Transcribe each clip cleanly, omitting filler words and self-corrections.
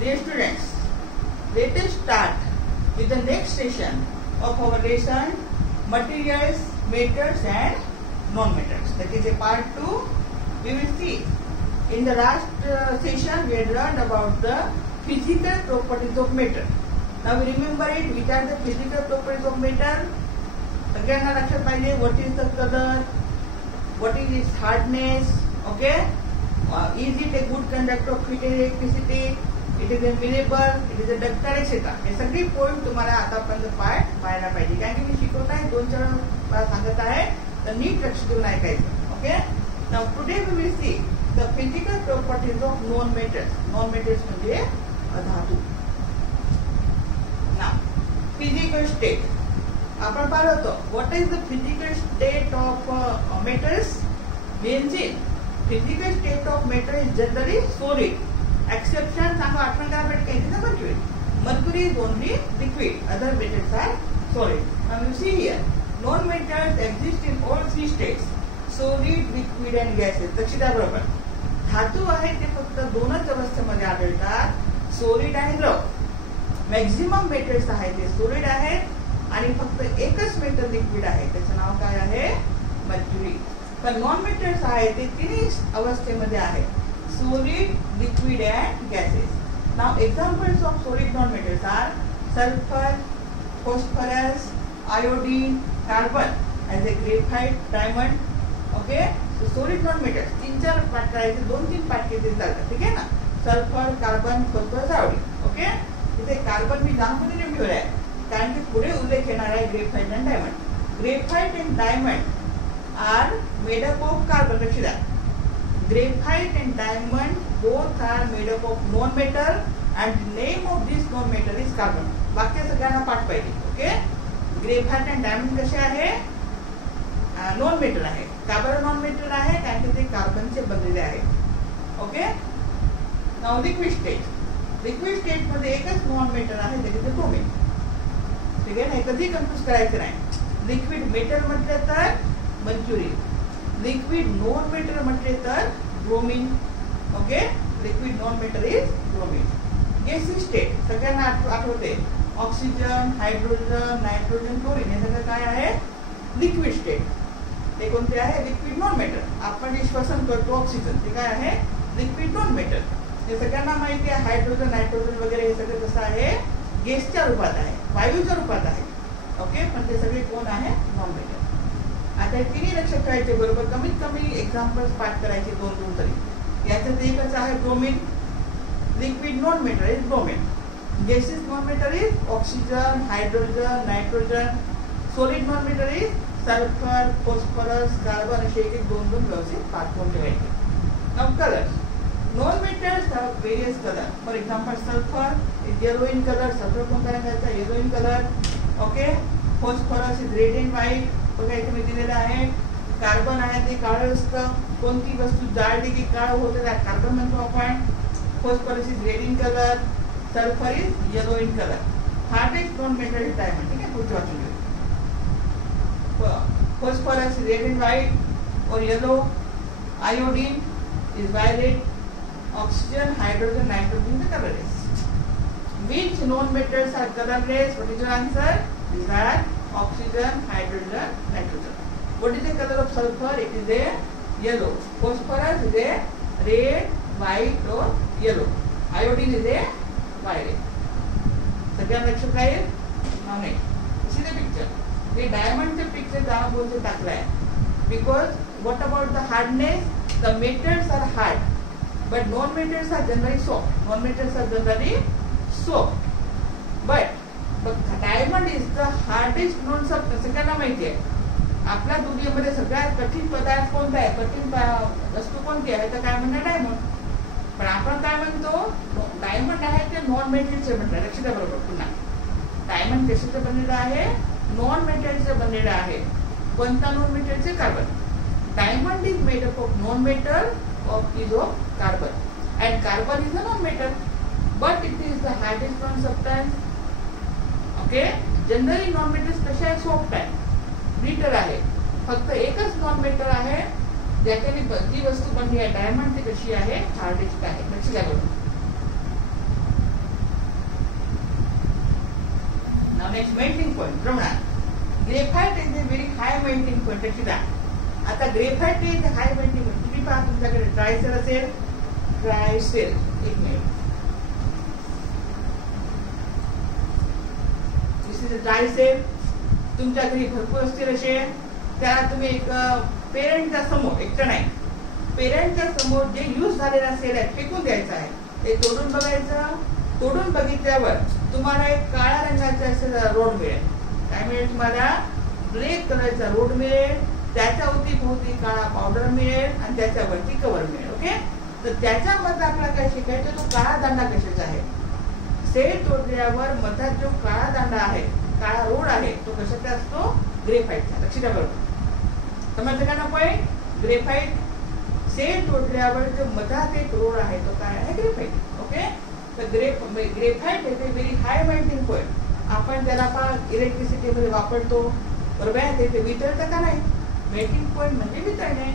Dear students, let us start with the next session of our lesson, materials, metals and non-metals. That is a part 2. We will see. In the last session, we had learned about the physical properties of metal. Now we remember it. Which are the physical properties of metal? Again, लक्षात पाहिजे. What is the color? What is its hardness? Okay. Is it a good conductor of heat and electricity? It is impermeable. It is a ductile, etc. हे सगळी point तुम्हाला आतापर्यंत पाठ व्हायला पाहिजे. कारण की मी शिकवत आहे 2-4 सांगत आहे तर नीट लक्ष देऊन ऐकायचं. Okay. Now today we will see the physical properties of non metals. Non metals म्हणजे अधातू. नाउ फिजिकल स्टेट आपण पाहिलं होतं. What is the physical state of metals? Benzene. Physical state of metal is generally solid. Exception सांगा आठवण करा भेटते ना mercury. Mercury is only liquid. Other metals are solid. Now you see here, non-metals exist in all 3 states: solid, liquid and gases. लक्षात बरोबर. धातू आहे ते फक्त 2च अवस्थेमध्ये आढळतात, सॉलिड आणि द्रव. मॅक्झिमम मेटल्स आहे ते सॉलिड आहेत आणि फक्त एकच मेटल लिक्विड आहे, त्याचं नाव काय आहे? मर्क्युरी. पण नॉन मेटल्स आहे ते 3 अवस्थेमध्ये आहे: solid, liquid and gases. Now examples of solid non-metals are sulfur, phosphorus, iodine, carbon as a graphite, diamond. Okay, so solid non-metals 3-4 पाठ करायचे, 2-3 पाठ केले जातात. ठीक आहे ना? Sulphur, carbon, phosphorus, iodine. Okay. इथे कार्बन मी जाणून ठेवलाय कारण की पुढे उल्लेख येणार आहे ग्रेफाइट आणि diamond. Graphite and diamond are made up of carbon. लक्ष द्या. Graphite and diamond both are made up of non-metal and the name of this non-metal is carbon. बाकी सगळ्यांना पाठ पाहिजे. ओके. ग्रेफाइट आणि डायमंड कसे आहे? नॉन मेटल आहे. का बरं नॉन मेटल आहे? कारण की ते कार्बनचे बनलेले आहे. Okay. Now liquid state. Liquid state मध्ये एकच नॉन मेटल आहे, ते म्हणजे ब्रोमीन. ठीक आहे ना? कधी कन्फ्यूज करायचं नाही. लिक्विड मेटल म्हटलं तर मर्क्युरी, लिक्विड नॉन मेटल म्हटले तर bromine. Okay. Liquid non metal is bromine. Gassy state सगळ्यांना आठवते. ऑक्सिजन, हायड्रोजन, नायट्रोजन, क्लोरीन हे सगळं काय आहे? Liquid state. ते कोणते आहे? Liquid non metal. आपण जे श्वसन करतो ऑक्सिजन ते काय आहे? Liquid non metal. हे सगळ्यांना माहिती आहे. हायड्रोजन, नायट्रोजन वगैरे हे सगळं कसं आहे? गॅसच्या रूपात आहे, वायूच्या रूपात आहे. ओके. पण ते सगळे कोण आहे? Non metal. आता हे 3 लक्षात ठेवायचे बरोबर. कमीत कमी एक्झाम्पल्स पाठ करायचे 2-2 तरी. याच्यात एकच आहे bromine. Liquid non metal is bromine. Gases non metal is oxygen, hydrogen, nitrogen. Solid non metal is sulphur, phosphorus, carbon. असे एक 2-2 व्यवस्थित पाठ करून ठेवायचे. Now colours. Non metals have various colour. For example sulphur is yellow in colour. Sulphur कोणता रंगाचा? Yellow in colour. Okay. Phosphorus is red and white. बघा इथे मी दिलेलं आहे. कार्बन आहे ते काळं असतं. कोणती वस्तू जाळली की काळं होतं त्याला कार्बन म्हणतो आपण. Phosphorus is red in colour. Sulphur is yellow in colour. Hardest non metal is diamond. ठीक आहे. पुढचं वाचून घेऊ. Phosphorus is red and white और yellow. Iodine is violet. Oxygen, hydrogen, nitrogen the colourless. Which non-metals are colorless? What is your answer? These are oxygen, hydrogen, nitrogen. What is the color of sulfur? It is a yellow. Phosphorus is a red, white or yellow. Iodine is a violet. सगळ्यांना लक्षात राहील? नाही. See the picture. हे डायमंडचे picture जाणून बोलते टाकलाय. Because what about the hardness? The metals are hard, but non-metals are generally soft. Non-metals are generally soft. But diamond is the hardest non substance. सगळ्यांना माहिती आहे आपल्या दुनियेमध्ये सगळ्यात कठीण पदार्थ कोणता आहे? कठीण वस्तू कोणती आहे? तर काय म्हणणार? डायमंड. पण आपण काय म्हणतो? डायमंड आहे ते नॉन मेटलचे म्हणतात. लक्ष द्या बरोबर. पुन्हा डायमंड कशाचं बनलेलं आहे? नॉन मेटलचं बनलेलं आहे. कोणता नॉन मेटलचे? Carbon. Diamond is made up of non metal is of carbon and carbon is a non metal but it is the hardest non substance. Okay. Generally non metals कसे आहे? Soft आहे, brittle आहे. फक्त एकच non metal आहे ज्याच्याने जी वस्तू बनली आहे डायमंड ती कशी आहे? हार्डेस्ट आहे. लक्ष द्या बरोबर. Now next melting point, प्रमाण. Graphite is a very high melting point. आता graphite is a high melting point. तुम्ही पहा तुमच्याकडे ड्राय सेल असेल, ड्राय सेल, एक minute. This is a dry cell. तुमच्या घरी भरपूर असतील असे. त्याला तुम्ही एक पेरेंटच्या समोर, एकटं नाही, पेरेंटच्या समोर जे यूज झालेला सेल आहे फेकून द्यायचा आहे. ते तोडून बघायचं. तोडून बघितल्यावर तुम्हाला एक काळ्या रंगाचा रोड मिळेल. काय मिळेल तुम्हाला? ब्लॅक कलरचा रोड मिळेल. त्याच्या अवतीभोवती काळा पावडर मिळेल आणि त्याच्यावरती कव्हर मिळेल. ओके, तर त्याच्यामध्ये आपल्याला काय शिकायचं, तो काळा दांडा कशाचा आहे. सेल तोडल्यावर मधात जो काळा दांडा आहे, काळा रोड आहे, तो कशाचा असतो? ग्रेफाइटचा. लक्ष द्या बरोबर. समजलं का ना पॉईंट? ग्रेफाइट सेल तोडल्यावर जो मधात एक रोड आहे तो काय आहे? ग्रेफाइट. ओके, तर graphite is a very high melting point. आपण त्याला इलेक्ट्रिसिटी मध्ये वापरतो, बरोबर आहे. ते वितळतं का नाही? मेल्टिंग पॉईंट म्हणजे वितळणे.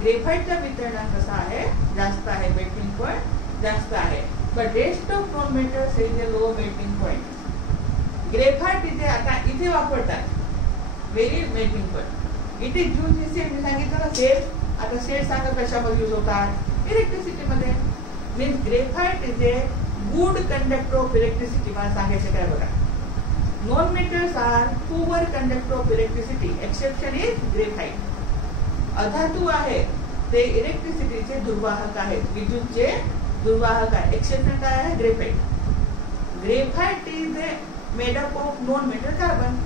ग्रेफाइटचा वितळण कसा आहे? जास्त आहे. मेल्टिंग पॉईंट जास्त आहे. But rest of non metals is a low melting point. Graphite इथे आता इथे वापरतात very melting point. It is use इसे मी सांगितलं ना सेल. आता सेल सांगा कशामध्ये यूज होतात? इलेक्ट्रिसिटी मध्ये. Means graphite is a good conductor of electricity. मला सांगायचं काय बघा. Non metals are poor conductor of electricity. Exception is graphite. अधातू आहे ते इलेक्ट्रिसिटीचे दुर्वाहक आहेत, विद्युतचे दुर्वाहक आहे. एक्सेप्शन काय आहे? Graphite. Graphite is made up of non metal carbon.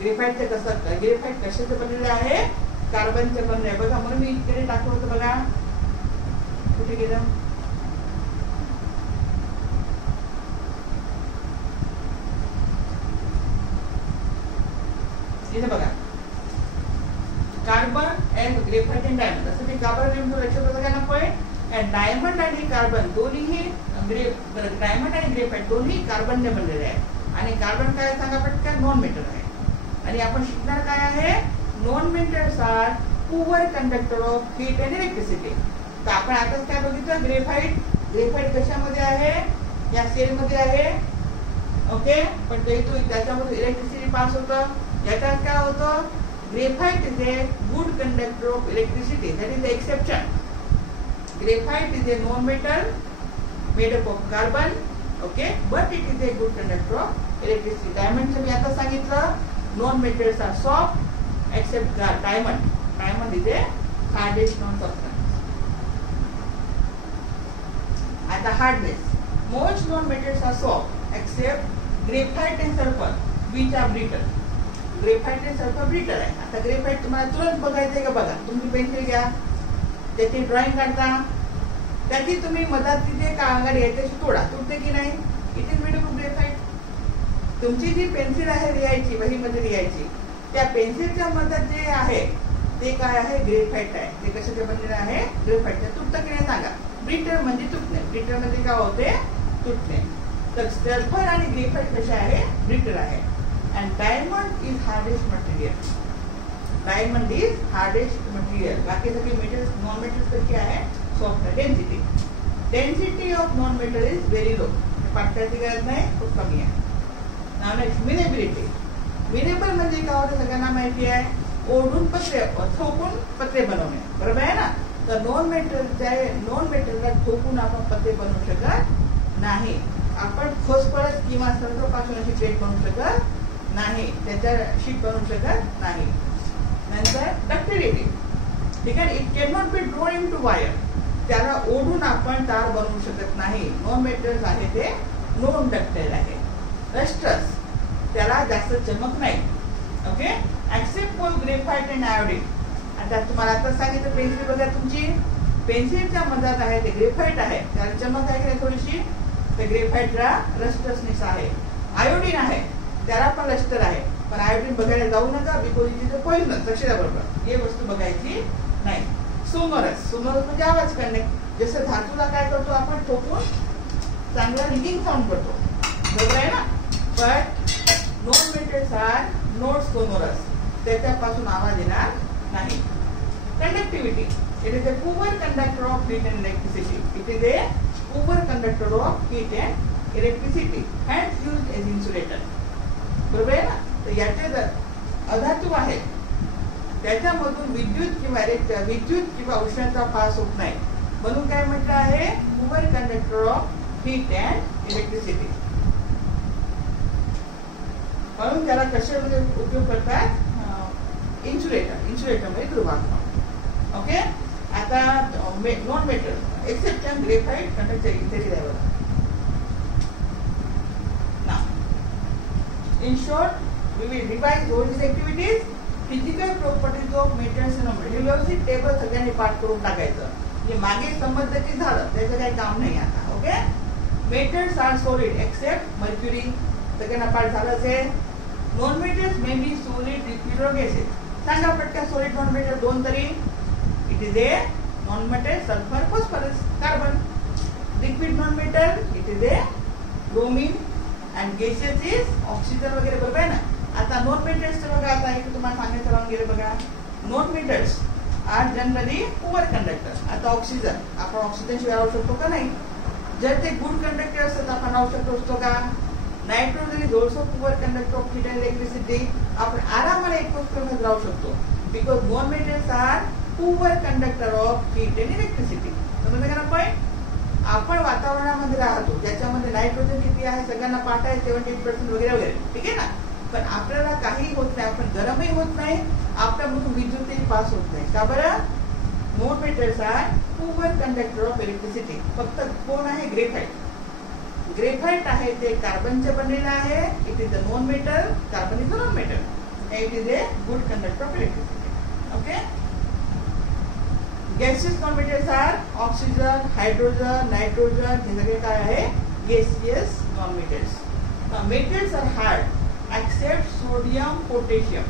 ग्रेफाइटचे कसं, ग्रेफाइट कशाचं बनलेलं आहे? कार्बनचं बनलं आहे. बघा, म्हणून मी इकडे टाकलं होतं बघा. कुठे गेलं? इथे बघा, carbon and graphite and diamond. असं ते कार्बन नेमकं लक्षात होतं का ना पॉईंट? अँड डायमंड आणि कार्बन दोन्हीही डायमंड आणि ग्रेफाइट दोन्ही कार्बनने बनलेले आहे. आणि कार्बन काय सांगा पटकन? नॉन मेटल आहे. आणि आपण शिकणार काय आहे? Non metals are poor conductor of heat and electricity. तर आपण आताच काय बघितलं? ग्रेफाइट. ग्रेफाइट कशामध्ये आहे? या सेलमध्ये आहे. ओके, पण ते त्याच्यामध्ये इलेक्ट्रिसिटी पास होतं. याच्यात काय होतं? Graphite is a good conductor of electricity. That is the exception. Graphite is a non metal made up of carbon. Okay, but it is a good conductor of electricity. डायमंडचं मी आता सांगितलं. Non metals are soft except diamond. Diamond is a hardest non substance. आता hardness. Most non metals are soft except graphite and sulphur which are brittle. Graphite आणि sulphur brittle आहे. आता graphite तुम्हाला तुरंत बघायचंय का? बघा, तुम्ही पेन्सिल घ्या, त्याची ड्रॉइंग काढता, त्याची तुम्ही मधात तिथे कांगार याच्याशी तोडा. तुटते की नाही? It is made of graphite. तुमची जी पेन्सिल आहे लिहायची, वहीमध्ये लिहायची, त्या पेन्सिलच्या मधात जे आहे ते काय आहे? ग्रेफाइट आहे. ते कशाचे बनलेलं आहे? ग्रेफाइट. तुटतं की नाही सांगा? ब्रिटल म्हणजे तुटणे. ब्रिटल म्हणजे काय होते? तुटणे. तर सल्फर आणि ग्रेफाइट कशा आहे? ब्रिटल आहे. And diamond is hardest material. Diamond is hardest material. बाकी सगळे मेटल्स, नॉन मेटल्स तर क्या है? सॉफ्ट है. Density. Density of non metal is very low. पाठवायची गरज नाही, खूप कमी आहे. नाव नेक्स्ट मिनेबिलिटी. मिनेबल म्हणजे काय होतं? सगळ्यांना माहिती आहे. ओढून पत्रे, ठोकून पत्रे बनवणे, बरोबर आहे ना? तर नॉन मेटलला ठोकून आपण पत्रे बनवू शकत नाही. आपण फॉस्फरस किंवा सल्फरपासून अशी प्लेट बनवू शकत नाही. त्याच्या शीट बनवू शकत नाही. नंतर डक्टिलिटी. ठीक आहे. It can not be drawn into wire. त्याला ओढून आपण तार बनवू शकत नाही. नॉन मेटल्स आहे ते नॉन डक्टाइल आहे. रस्टस. त्याला जास्त चमक नाही. Okay, except for graphite and iodine. आता तुम्हाला आता सांगितलं, पेन्सिल बघा, तुमची पेन्सिलच्या मधात आहे ते ग्रेफाइट आहे. त्याला चमक आहे की नाही थोडीशी? तर ग्रेफाइटला रस्टसनेस आहे. आयोडीन आहे, त्याला पण लष्टर आहे. पण आयोडीन बघायला जाऊ नका, because it is a poisonous. लक्षात बरोबर, हे वस्तू बघायची नाही. सोनोरस. सोनोरस म्हणजे आवाज करणे. जसं धातूला काय करतो आपण? ठोकून चांगला रिंगिंग साऊंड करतो, बरोबर आहे ना? But non metals are not sonorous. त्याच्यापासून आवाज येणार नाही. Conductivity. It is a poor conductor of heat and electricity. It is a poor conductor of heat and electricity, hence used as insulator. बरोबर आहे ना. तर याचे अधातू आहे त्याच्यामधून विद्युत किंवा उष्णता पास होत नाही म्हणून काय म्हटलं आहे, poor conductor of heat and electricity. म्हणून त्याला कशामध्ये उपयोग करतात, इन्सुलेटर मध्ये दुर्भाग. ओके. आता non metal exception graphite conductor इत्यादी आहे बघा. In short, we will revise all these activities. Physical properties of metals and metals. हे व्यवस्थित टेबल सगळ्यांनी पाठ करून टाकायचं. जे मागे संबंध की झालं त्याचं काही काम नाही आता. Okay. Metals are solid except mercury. सगळ्यांना पाठ झालं असेल. Non metals may be solid, liquid or gaseous. सांगा पटकन solid non metal दोन तरी. It is a non metal sulfur phosphorus carbon. Liquid non metal it is a bromine and gaseous is oxygen वगैरे. बरोबर आहे ना. आता नॉन मेटल्स बघा, आता एक तुम्हाला सांगायचं राहून गेले बघा. Non metals are generally poor conductor. आता ऑक्सिजन आपण ऑक्सिजन शिवाय राहू शकतो का नाही. जर ते गुड कंडक्टर असतात आपण राहू शकतो का. Nitrogen is also poor conductor of heat and electricity. आपण आरामाने मध्ये राहू शकतो because non metals are poor conductor of heat and electricity. समजलं का ना पॉईंट. आपण वातावरणामध्ये राहतो ज्याच्यामध्ये नायट्रोजन किती आहे सगळ्यांना पाठ आहे 78% वगैरे वगैरे. ठीक आहे ना. पण आपल्याला काही होत नाही, आपण गरमही होत नाही, आपल्यामधून विद्युतही पास होत नाही. का बरं. Non metals are poor conductor of electricity. फक्त कोण आहे, ग्रेफाइट. ग्रेफाइट आहे ते कार्बनचे बनलेलं आहे. It is a non metal. Carbon is a non metal. It is a good conductor of electricity. Okay. Gases non metals are oxygen, hydrogen, nitrogen. हे सगळे काय आहे, gaseous non metals. Metals are hard except sodium, potassium.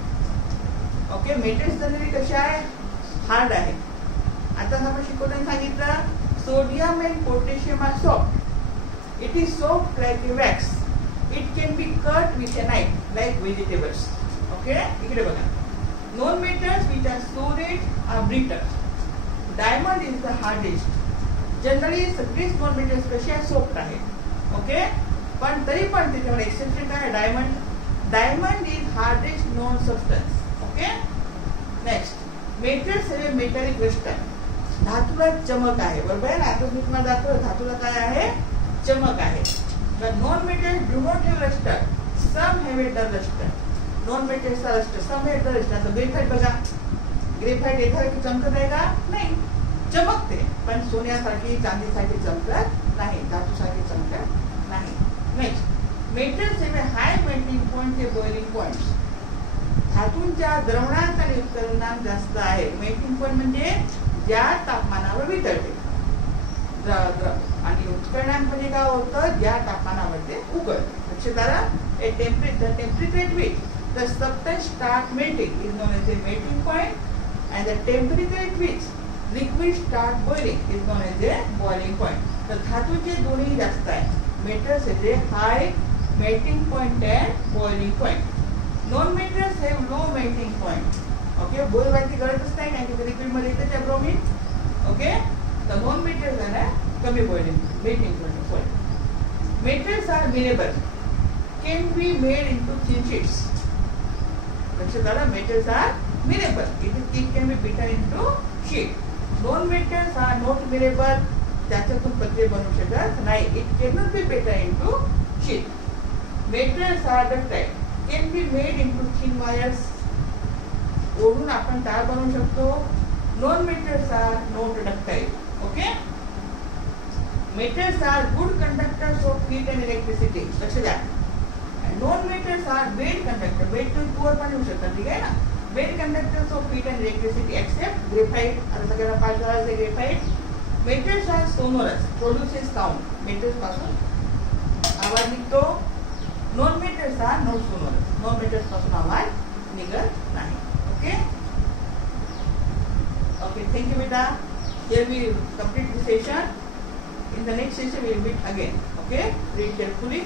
Okay. Metals generally कसे आहे, hard आहे. आता आपण शिकवताना सांगितलं sodium and potassium are soft. It is soft like a wax. It can be cut with a knife like vegetables. Okay. इकडे बघा. Non metals which are solid are brittle. Diamond is the hardest. Generally सगळीच non metals कशी आहे, soft आहे. Okay. पण तरी पण त्याच्यामध्ये एक्सेप्शन काय आहे, diamond. Diamond is hardest non substance. Okay. Next metals हे मेटॅलिक क्रिस्टल. धातूला चमक आहे. बरोबर आहे ना. आता मी तुम्हाला दाखवलं धातूला काय आहे, चमक आहे. but non-metals do not have luster. Some have a dull luster. Non-metals are luster. Some have dull luster. आता ग्रेफाइट बघा. ग्रेफाइट एखादी चमकत आहे का, नाही. चमकते पण सोन्यासारखी चांदीसारखी चमकत नाही, धातूसारखी चमकत नाही. नेक्स्ट मेटल्स हे हाय मेल्टिंग पॉइंट ते बॉइलिंग पॉइंट. धातूंच्या द्रवणांक आणि उत्कलनांक जास्त आहे. मेल्टिंग पॉइंट म्हणजे ज्या तापमानावर वितळते. आणि उत्कलनांक म्हणजे काय होतं, ज्या तापमानावर ते उकळते. लक्षात आलं. A temperature at which the substance start melting is known as a melting point, and the temperature at which liquid start boiling is known as a boiling point. तर धातूचे दोन्ही जास्त आहे. मेटल्स हे हाय melting point and boiling point. Non-metals have low melting point. Okay, बोल व्हायची गरजच नाही कारण की लिक्विड मध्ये येते त्या ब्रोमीन. ओके. तर नॉन मेटल्स आहे ना कमी boiling melting point. Metals are malleable, can be made into thin sheets. लक्षात आलं. Metals are malleable, it can be beaten into sheet. Non-metals are not mineable, त्याच्यातून पत्रे बनवू शकत नाही. It cannot be beaten into sheet. Metals are ductile, can be made into thin wires. ओढून आपण तार बनवू शकतो. Non-metals are not ductile. Okay. Metals are good conductors of heat and electricity. लक्षात द्या. Non-metals are bad conductor. Bad to poor पण येऊ शकतात. ठीक आहे ना. Bad conductors of heat and electricity except graphite. आता सगळ्यांना पाठ झाला आहे graphite. Metals are sonorous, produces sound. Metals पासून आवाज निघतो. Non-metals are not sonorous. Non-metals पासून आवाज निघत नाही. Okay. Okay, thank you beta. Here we complete the session. In the next session we will meet again. Okay, read carefully.